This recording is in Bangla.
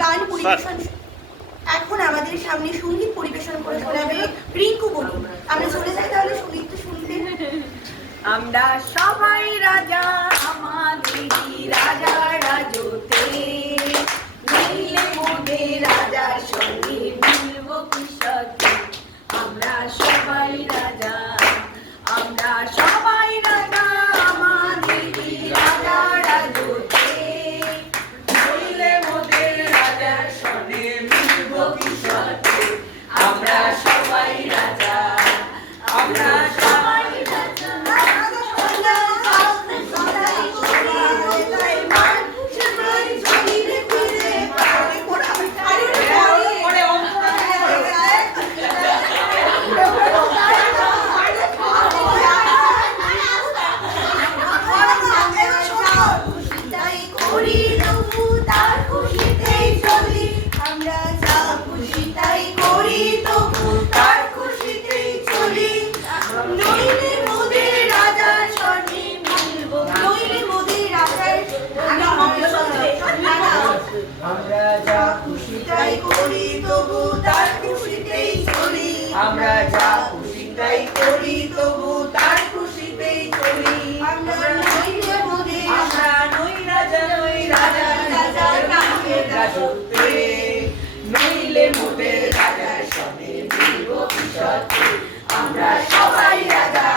গান পরিবেশন এখন আমাদের সামনে সঙ্গীত পরিবেশন করে শোনাবে রিঙ্কু বলি। আমরা চলে যাই তাহলে সঙ্গীতটা শুনতে। আমরা সবাই রাজা আমাদেরই রাজা রাজতে, মিলে মোদের রাজার সঙ্গে মিলব কি সাথে। আমরা সবাই রাজা, আমরা সবাই রাজা আমাদেরই রাজা রাজতে, মিলে মোদের রাজার সঙ্গে মিলব কি সাথে। আমরা সবাই রাজা, আমরা সবাই রাজা। আমরা যা খুশি তাই করি তবু তার খুশিতেই চলি। আমরা যা খুশি তাই করি তবু তার খুশিতেই চলি। আমরা নইলে মোদের, আমরা নই রাজা, নই রাজা রাজার কাছের রাজত্বে, নইলে মোদের রাজার সঙ্গে মিলব কি সাথে। আমরা সবাই রাজা।